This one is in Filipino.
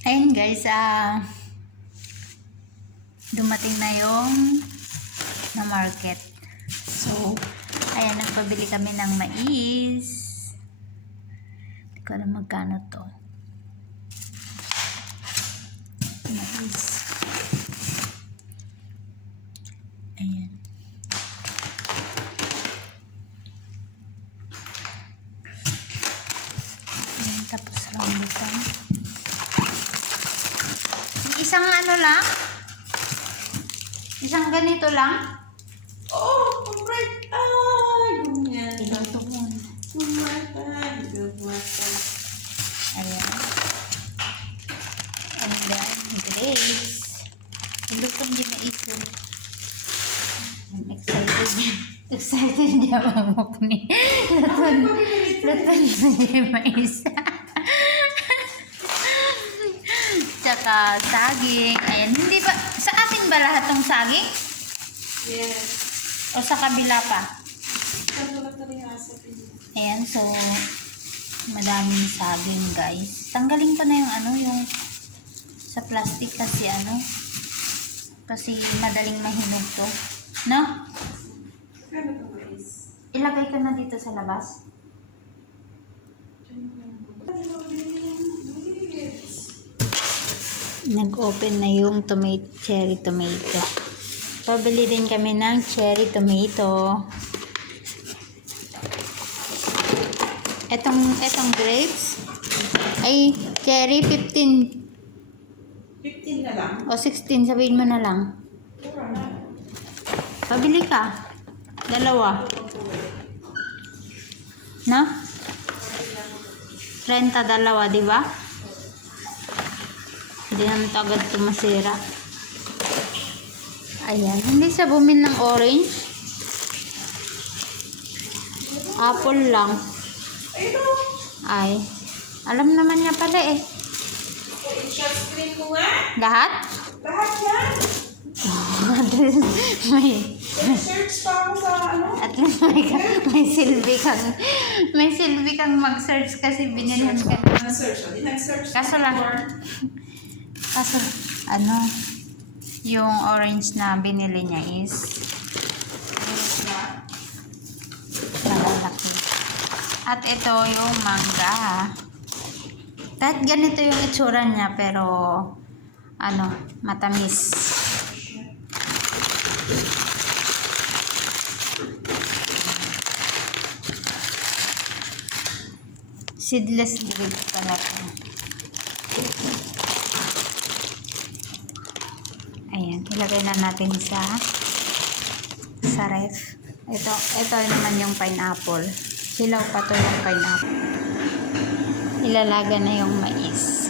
Ayun guys, dumating na yung na market. So, ayan, nagpabili kami ng mais. Hindi ko alam magkano to. Mais. Ayan. Ayan, tapos rambutan. Isang ano lang? Isang ganito lang? Oh, alright. Ganyan. Ilang to muna. Gumatan. Ayan. And then, grapes. Ilutong din na ito. I'm excited niya. Excited niya mamok ni. Luton niya mais. Tsaka saging. Ayan. Hindi ba, sa atin ba lahat ng saging? Yes. O sa kabila pa? Ayan, so madaming saging guys. Tanggalin ko na yung ano, yung sa plastic kasi madaling mahinog to. No? Ilagay ko na dito sa labas. Nag-open na yung cherry tomato. Pabili din kami ng cherry tomato. Etong grapes ay cherry 15 na lang. o 16, sabihin mo na lang. Mura na. Pabili ka. Dalawa. No? 30 dalawa, di ba? Hindi naman ito agad tumasira. Ayan. Hindi siya bumili ng orange. Apple lang. Ay. Alam naman niya pala eh. I-shot screen ko nga. Lahat? Lahat yan. may Search pa ako sa ano. at least may silbi kang mag-search kasi binilhan ka. Nag-search. Hindi nag-search. Kaso ano, yung orange na binili niya is malalaki. At ito yung mangga. Kahit ganito yung itsura niya pero ano, matamis. Seedless grapes pala ito. Ayan, ilagay na natin sa ref. Ito naman yung pineapple. Hilaw pa to yung pineapple. Ilalaga na yung mais.